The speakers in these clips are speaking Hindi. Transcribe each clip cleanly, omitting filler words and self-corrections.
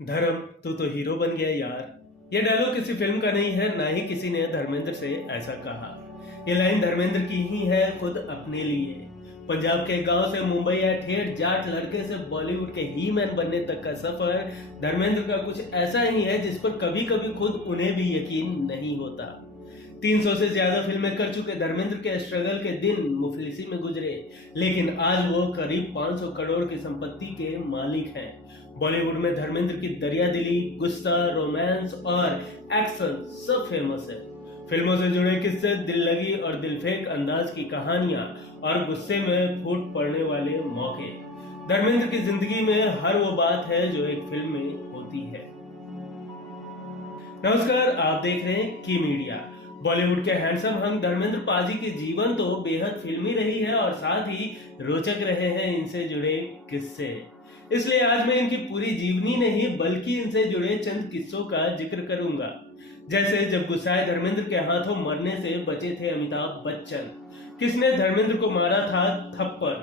धर्म तू तो हीरो बन गया यार। ये डायलॉग किसी फिल्म का नहीं है, ना ही किसी ने धर्मेंद्र से ऐसा कहा। ये लाइन धर्मेंद्र की ही है, खुद अपने लिए। पंजाब के गांव से मुंबई या ठेठ जाट लड़के से बॉलीवुड के ही मैन बनने तक का सफर धर्मेंद्र का कुछ ऐसा ही है जिस पर कभी कभी खुद उन्हें भी यकीन नहीं होता। 300 से ज्यादा फिल्में कर चुके धर्मेंद्र के स्ट्रगल के दिन मुफलिसी में गुजरे, लेकिन आज वो करीब 500 करोड़ की संपत्ति के मालिक हैं। बॉलीवुड में धर्मेंद्र की दरियादिली, गुस्सा, रोमांस और एक्शन सब फेमस है। फिल्मों से जुड़े किस्से, दिल लगी और दिलफेक अंदाज की कहानियां और गुस्से में फूट पड़ने वाले मौके। धर्मेंद्र की जिंदगी में हर वो बात है जो एक फिल्म में होती है। नमस्कार, आप देख रहे हैं की मीडिया। बॉलीवुड के हैंडसम हंग धर्मेंद्र पाजी की जीवन तो बेहद फिल्मी रही है और साथ ही रोचक रहे हैं इनसे जुड़े किस्से। इसलिए आज मैं इनकी पूरी जीवनी नहीं बल्कि इनसे जुड़े चंद किस्सों का जिक्र करूंगा। जैसे जब गुस्साए धर्मेंद्र के हाथों मरने से बचे थे अमिताभ बच्चन, किसने धर्मेंद्र को मारा था थप्पड़,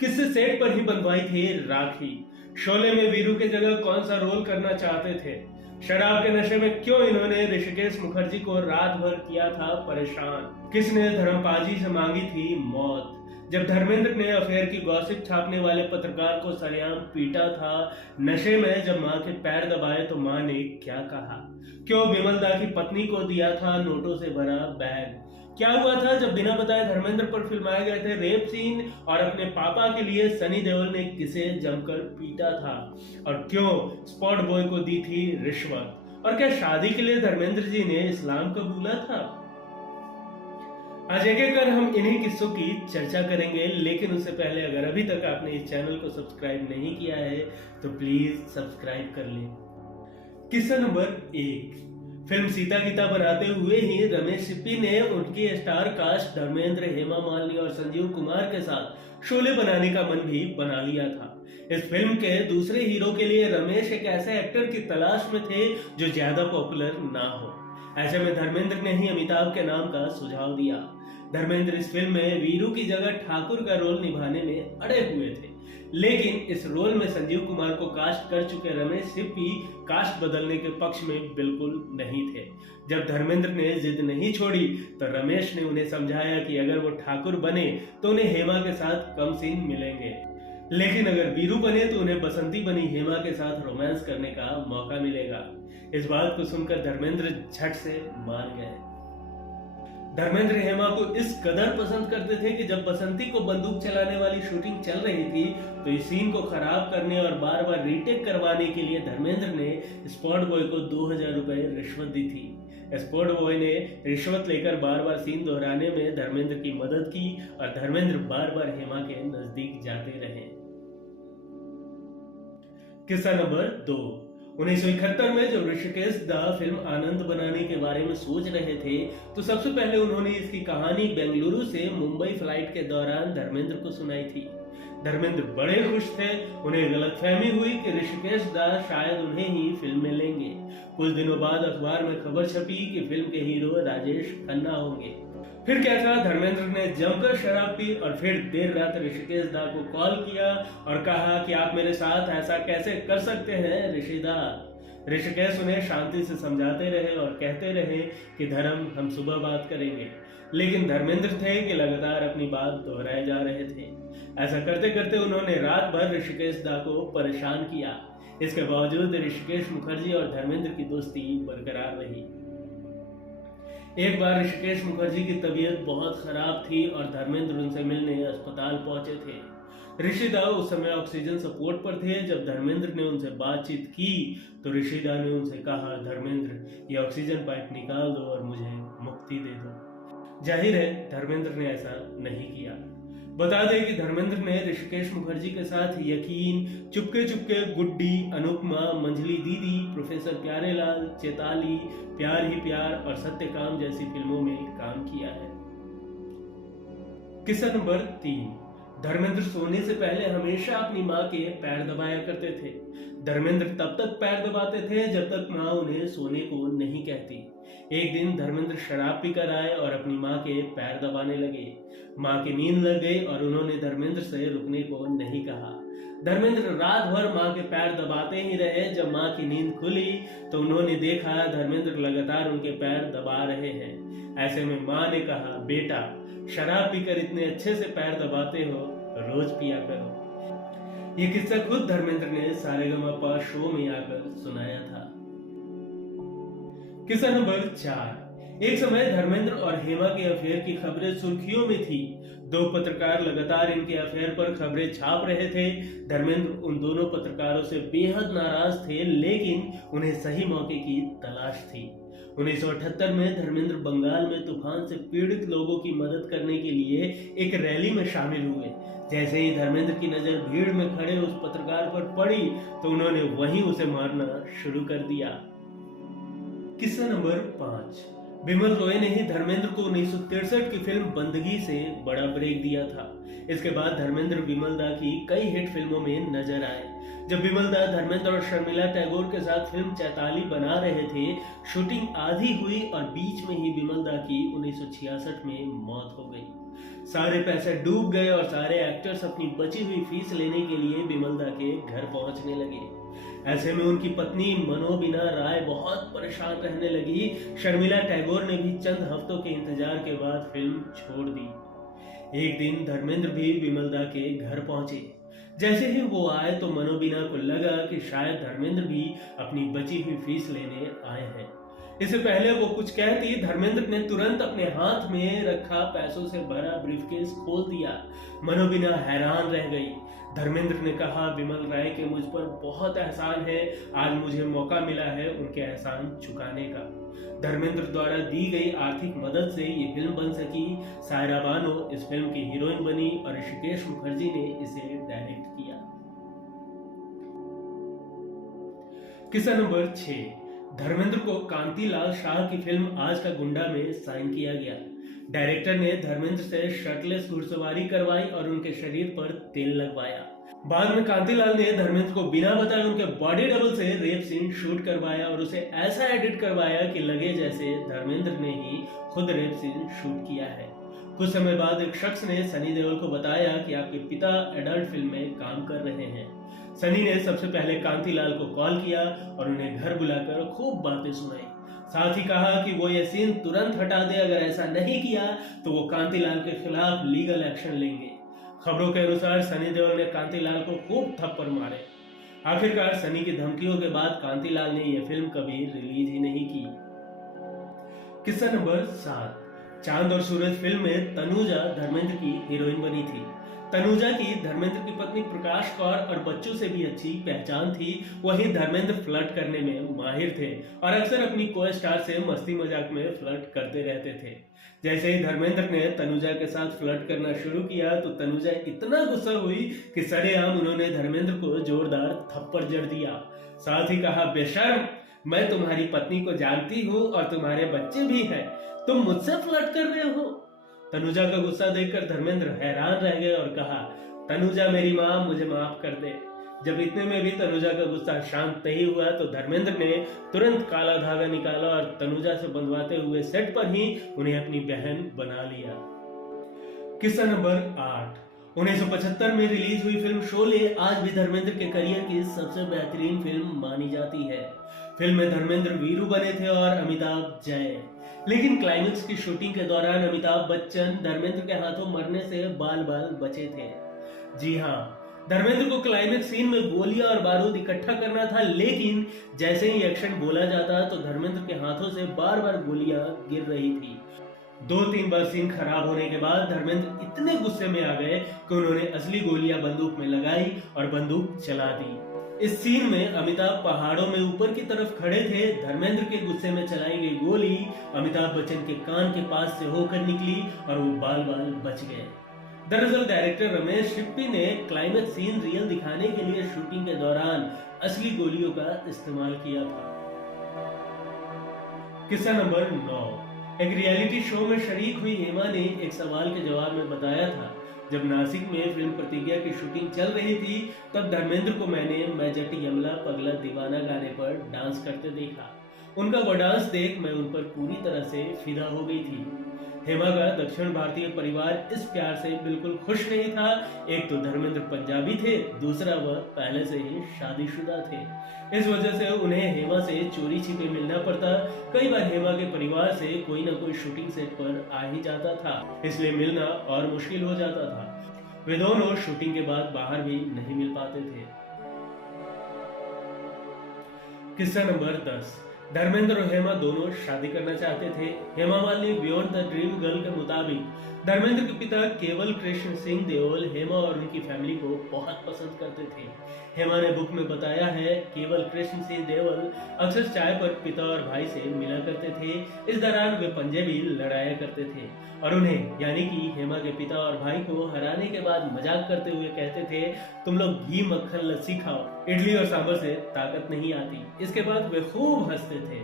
किससे सेट पर ही बंधवाई थी राखी, शोले में वीरू के जगह कौन सा रोल करना चाहते थे, शराब के नशे में क्यों इन्होंने ऋषिकेश मुखर्जी को रात भर किया था परेशान, किसने धर्मपाजी से मांगी थी मौत, जब धर्मेंद्र ने अफेयर की गॉसिप छापने वाले पत्रकार को सरेआम पीटा था, नशे में जब मां के पैर दबाए तो मां ने क्या कहा, क्यों विमलदा की पत्नी को दिया था नोटों से भरा बैग, क्या हुआ था जब बिना बताए धर्मेंद्र पर फिल्माए गए थे रेप सीन और अपने पापा के लिए सनी देओल ने किसे जमकर पीटा था, और क्यों स्पॉट बॉय को दी थी रिश्वत, और क्या शादी के लिए धर्मेंद्र जी ने इस्लाम कबूला था। आज एक एक कर हम इन्हीं किस्सों की चर्चा करेंगे, लेकिन उससे पहले अगर अभी तक आपने इस चैनल को सब्सक्राइब नहीं किया है तो प्लीज सब्सक्राइब कर लें। किस्सा नंबर 1। फिल्म सीता गीता बनाते हुए ही रमेश सिप्पी ने उनकी स्टार कास्ट धर्मेंद्र, हेमा मालिनी और संजीव कुमार के साथ शोले बनाने का मन भी बना लिया था। इस फिल्म के दूसरे हीरो के लिए रमेश एक ऐसे एक्टर की तलाश में थे जो ज्यादा पॉपुलर ना हो। ऐसे में धर्मेंद्र ने ही अमिताभ के नाम का सुझाव दिया। धर्मेंद्र इस फिल्म में वीरू की जगह ठाकुर का रोल निभाने में अड़े हुए थे, लेकिन इस रोल में संजीव कुमार को कास्ट कर चुके रमेश सिप्पी कास्ट बदलने के पक्ष में बिल्कुल नहीं थे। जब धर्मेंद्र ने जिद नहीं छोड़ी तो रमेश ने उन्हें समझाया कि अगर वो ठाकुर बने तो उन्हें हेमा के साथ कम सीन मिलेंगे, लेकिन अगर वीरू बने तो उन्हें बसंती बनी हेमा के साथ रोमांस करने का मौका मिलेगा। इस बात को सुनकर धर्मेंद्र झट से मान गए। धर्मेंद्र हेमा को इस कदर पसंद करते थे कि जब बसंती को बंदूक चलाने वाली शूटिंग चल रही थी तो इस सीन को खराब करने और बार बार रीटेक करवाने के लिए धर्मेंद्र ने स्पॉट बॉय को 2000 रुपए रिश्वत दी थी। स्पॉट बॉय ने रिश्वत लेकर बार बार सीन दोहराने में धर्मेंद्र की मदद की और धर्मेंद्र बार बार हेमा के नजदीक जाते रहे। किस्सा नंबर 2। 1971 में जब ऋषिकेश दा फिल्म आनंद बनाने के बारे में सोच रहे थे तो सबसे पहले उन्होंने इसकी कहानी बेंगलुरु से मुंबई फ्लाइट के दौरान धर्मेंद्र को सुनाई थी। धर्मेंद्र बड़े खुश थे। उन्हें गलतफहमी हुई कि ऋषिकेश दा शायद उन्हें ही फिल्म में लेंगे। कुछ दिनों बाद अखबार में खबर छपी कि फिल्म के हीरो राजेश खन्ना होंगे। फिर क्या था, धर्मेंद्र ने जमकर शराब पी और फिर देर रात ऋषिकेश दा को कॉल किया और कहा कि आप मेरे साथ ऐसा कैसे कर सकते हैं ऋषिदा। ऋषिकेश उन्हें शांति से समझाते रहे और कहते रहे कि धर्म हम सुबह बात करेंगे, लेकिन धर्मेंद्र थे कि लगातार अपनी बात दोहराए जा रहे थे। ऐसा करते करते उन्होंने रात भर ऋषिकेश दा को परेशान किया। इसके बावजूद ऋषिकेश मुखर्जी और धर्मेंद्र की दोस्ती बरकरार रही। एक बार ऋषिकेश मुखर्जी की तबीयत बहुत खराब थी और धर्मेंद्र उनसे मिलने अस्पताल पहुंचे थे। ऋषिदा उस समय ऑक्सीजन सपोर्ट पर थे। जब धर्मेंद्र ने उनसे बातचीत की तो ऋषिदा ने उनसे कहा, धर्मेंद्र ये ऑक्सीजन पाइप निकाल दो और मुझे मुक्ति दे दो। जाहिर है धर्मेंद्र ने ऐसा नहीं किया। बता दें कि धर्मेंद्र ने ऋषिकेश मुखर्जी के साथ यकीन, चुपके चुपके, गुड्डी, अनुपमा, मंझली दीदी, प्रोफेसर प्यारेलाल, चेताली, प्यार ही प्यार और सत्यकाम जैसी फिल्मों में काम किया है। किस्सा नंबर 3। धर्मेंद्र सोने से पहले हमेशा अपनी माँ के पैर दबाया करते थे। धर्मेंद्र तब तक पैर दबाते थे जब तक माँ उन्हें सोने को नहीं कहती। एक दिन धर्मेंद्र शराब पीकर आए और अपनी माँ के पैर दबाने लगे। माँ की नींद लग गई और उन्होंने धर्मेंद्र से रुकने को नहीं कहा। धर्मेंद्र रात भर माँ के पैर दबाते ही रहे। जब माँ की नींद खुली तो उन्होंने देखा धर्मेंद्र लगातार उनके पैर दबा रहे हैं। ऐसे में माँ ने कहा, बेटा शराब पीकर इतने अच्छे से पैर दबाते हो, रोज पिया करो। ये किस्सा खुद धर्मेंद्र ने सारेगामापा शो में आकर सुनाया था। किस्सा नंबर 4। एक समय धर्मेंद्र और हेमा के अफेयर की खबरें सुर्खियों में थी। दो पत्रकार लगातार इनके अफेयर पर खबरें छाप रहे थे। धर्मेंद्र उन दोनों पत्रकारों से बेहद नाराज थे, लेकिन उन्हें सही मौके की तलाश थी। 1978 में धर्मेंद्र बंगाल में तूफान से पीड़ित लोगों की मदद करने के लिए एक रैली में शामिल हुए। जैसे ही धर्मेंद्र की नजर भीड़ में खड़े उस पत्रकार पर पड़ी तो उन्होंने वहीं उसे मारना शुरू कर दिया। किस्सा नंबर 5। बिमल रॉय ने ही धर्मेंद्र को 1963 की फिल्म बंदगी से बड़ा ब्रेक दिया था। इसके बाद धर्मेंद्र विमल दा की कई हिट फिल्मों में नजर आए। जब विमल दा धर्मेंद्र और शर्मिला टैगोर के साथ फिल्म चैताली बना रहे थे, शूटिंग आधी हुई और बीच में ही विमल दा की 1966 में मौत हो गई। सारे पैसे डूब गए और सारे एक्टर्स अपनी बची हुई फीस लेने के लिए विमल दा के घर पहुंचने लगे। ऐसे में उनकी पत्नी मनोबिना राय बहुत परेशान रहने लगी। शर्मिला टैगोर ने भी चंद हफ्तों के इंतजार के बाद फिल्म छोड़ दी। एक दिन धर्मेंद्र भी विमल दा के घर पहुंचे। जैसे ही वो आए तो मनोबिना को लगा कि शायद धर्मेंद्र भी अपनी बची हुई फीस लेने आए हैं। इससे पहले वो कुछ कहती, धर्मेंद्र ने तुरंत अपने हाथ में रखा पैसों से भरा ब्रीफकेस खोल दिया। मनोबिना हैरान रह गई। धर्मेंद्र ने कहा, विमल राय के मुझ पर बहुत एहसान है, आज मुझे मौका मिला है उनके एहसान चुकाने का। धर्मेंद्र द्वारा दी गई आर्थिक मदद से ये फिल्म बन सकी। सायरा बानो इस फिल्म की हीरोइन बनी और ऋषिकेश मुखर्जी ने इसे डायरेक्ट किया। किस्सा नंबर 6। धर्मेंद्र को कांतिलाल शाह की फिल्म आज का गुंडा में साइन किया गया। डायरेक्टर ने धर्मेंद्र से शर्टलेस घुड़सवारी करवाई और उनके शरीर पर तेल लगवाया। बाद में कांतिलाल ने धर्मेंद्र को बिना बताए उनके बॉडी डबल से रेप सीन शूट करवाया और उसे ऐसा एडिट करवाया कि लगे जैसे धर्मेंद्र ने ही खुद रेप सीन शूट किया है। कुछ समय बाद एक शख्स ने सनी देओल को बताया कि आपके पिता एडल्ट फिल्म में काम कर रहे हैं। सनी ने सबसे पहले कांतिलाल को कॉल किया और उन्हें घर बुलाकर खूब बातें सुनाई। साथ ही कहा कि वो ये सीन तुरंत हटा दे, अगर ऐसा नहीं किया तो वो कांतिलाल के खिलाफ लीगल एक्शन लेंगे। खबरों के अनुसार सनी देओल ने कांतिलाल को खूब थप्पड़ मारे। आखिरकार सनी की धमकियों के बाद कांतिलाल ने यह फिल्म कभी रिलीज ही नहीं की। किस्सा नंबर 7। चांद और सूरज फिल्म में तनुजा धर्मेंद्र की हीरोइन बनी थी। तनुजा की धर्मेंद्र की पत्नी प्रकाश कौर और बच्चों से भी अच्छी पहचान थी। वहीं धर्मेंद्र फ्लर्ट करने में माहिर थे और अक्सर अपनी को स्टार से मस्ती मजाक में फ्लर्ट करते रहते थे। जैसे ही धर्मेंद्र ने तनुजा के साथ फ्लर्ट करना शुरू किया तो तनुजा इतना गुस्सा हुई कि सरेआम उन्होंने धर्मेंद्र को जोरदार थप्पड़ जड़ दिया। साथ ही कहा, बेशर्म, मैं तुम्हारी पत्नी को जानती हूँ और तुम्हारे बच्चे भी हैं, तुम मुझसे फ्लर्ट कर रहे हो। तनुजा का गुस्सा देखकर धर्मेंद्र हैरान रह गए और कहा, तनुजा मेरी माँ, मुझे माफ कर दे। जब इतने में भी तनुजा का गुस्सा शांत नहीं हुआ तो धर्मेंद्र ने तुरंत काला धागा निकाला और तनुजा से बंधवाते हुए सेट पर ही उन्हें अपनी बहन बना लिया। किस्सा नंबर 8। 1975 में रिलीज हुई फिल्म शोले आज भी धर्मेंद्र के करियर की सबसे बेहतरीन फिल्म मानी जाती है। फिल्म में धर्मेंद्र वीरू बने थे और अमिताभ जय। लेकिन क्लाइमेक्स की शूटिंग के दौरान अमिताभ बच्चन धर्मेंद्र के हाथों मरने से बाल बाल बचे थे। जी हाँ, धर्मेंद्र को क्लाइमेक्स सीन में गोलियां और बारूद इकट्ठा करना था, लेकिन जैसे ही एक्शन बोला जाता तो धर्मेंद्र के हाथों से बार बार गोलियां गिर रही थी। 2-3 बार सीन खराब होने के बाद धर्मेंद्र इतने गुस्से में आ गए कि उन्होंने असली गोलियां बंदूक में लगाई और बंदूक चला दी। इस सीन में अमिताभ पहाड़ों में ऊपर की तरफ खड़े थे। धर्मेंद्र के गुस्से में चलाई गई गोली अमिताभ बच्चन के कान के पास से होकर निकली और वो बाल बाल बच गए। दरअसल डायरेक्टर रमेश शिप्पी ने क्लाइमेक्स सीन रियल दिखाने के लिए शूटिंग के दौरान असली गोलियों का इस्तेमाल किया था। किस्सा नंबर 9। एक रियलिटी शो में शरीक हुई हेमा ने एक सवाल के जवाब में बताया था, जब नासिक में फिल्म प्रतिज्ञा की शूटिंग चल रही थी तब धर्मेंद्र को मैंने मैं जट यमला पगला दीवाना गाने पर डांस करते देखा। उनका वो डांस देख मैं उन पर पूरी तरह से फिदा हो गई थी। हेमा का दक्षिण भारतीय परिवार इस प्यार से बिल्कुल खुश नहीं था। एक तो धर्मेंद्र पंजाबी थे, दूसरा वह पहले से ही शादीशुदा थे। इस वजह से उन्हें हेमा से चोरी छिपे मिलना पड़ता। कई बार हेमा के परिवार से कोई न कोई शूटिंग सेट पर आ ही जाता था, इसलिए मिलना और मुश्किल हो जाता था। वे दोनों शूटिंग के बाद बाहर भी नहीं मिल पाते थे। किस्सा नंबर 10। धर्मेंद्र और हेमा दोनों शादी करना चाहते थे। Hema Malini beyond the dream girl के मुताबिक धर्मेंद्र के पिता केवल कृष्ण सिंह देओल हेमा और उनकी फैमिली को बहुत पसंद करते थे। हेमा ने बुक में बताया है, केवल कृष्ण सिंह देओल अक्सर चाय पर पिता और भाई से मिला करते थे। इस दौरान वे पंजे भी लड़ाया करते थे और उन्हें यानी कि हेमा के पिता और भाई को हराने के बाद मजाक करते हुए कहते थे, तुम लोग घी मक्खन लस्सी खाओ, इडली और सांभर से ताकत नहीं आती। इसके बाद वे खूब हंसते थे।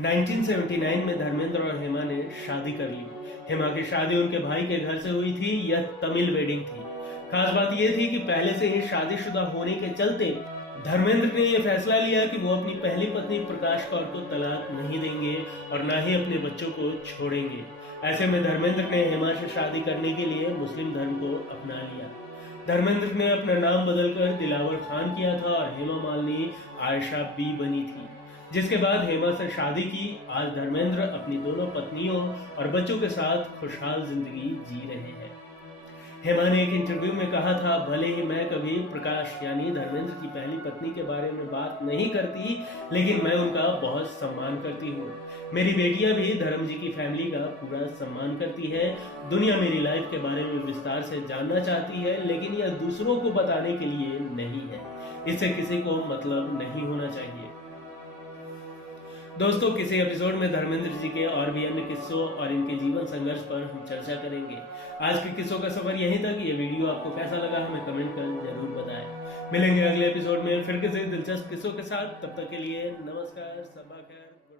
1979 में धर्मेंद्र और हेमा ने शादी कर ली। हेमा की शादी उनके भाई के घर से हुई थी। यह तमिल वेडिंग थी। खास बात यह थी कि पहले से ही शादीशुदा होने के चलते धर्मेंद्र ने यह फैसला लिया कि वो अपनी पहली पत्नी प्रकाश कौर को तलाक नहीं देंगे और ना ही अपने बच्चों को छोड़ेंगे। ऐसे में धर्मेंद्र ने हेमा से शादी करने के लिए मुस्लिम धर्म को अपना लिया। धर्मेंद्र ने अपना नाम बदलकर दिलावर खान किया था और हेमा मालिनी आयशा बी बनी थी, जिसके बाद हेमा से शादी की। आज धर्मेंद्र अपनी दोनों पत्नियों और बच्चों के साथ खुशहाल जिंदगी जी रहे हैं। हेमा ने एक इंटरव्यू में कहा था, भले ही मैं कभी प्रकाश यानी धर्मेंद्र की पहली पत्नी के बारे में बात नहीं करती, लेकिन मैं उनका बहुत सम्मान करती हूँ। मेरी बेटियां भी धर्म जी की फैमिली का पूरा सम्मान करती है। दुनिया मेरी लाइफ के बारे में विस्तार से जानना चाहती है, लेकिन यह दूसरों को बताने के लिए नहीं है। इससे किसी को मतलब नहीं होना चाहिए। दोस्तों, किसी एपिसोड में धर्मेंद्र जी के और भी अन्य किस्सों और इनके जीवन संघर्ष पर हम चर्चा करेंगे। आज के किस्सों का सफर यहीं तक। ये वीडियो आपको कैसा लगा हमें कमेंट कर जरूर बताएं। मिलेंगे अगले एपिसोड में फिर किसी दिलचस्प किस्सों के साथ। तब तक के लिए नमस्कार, सबा खैर।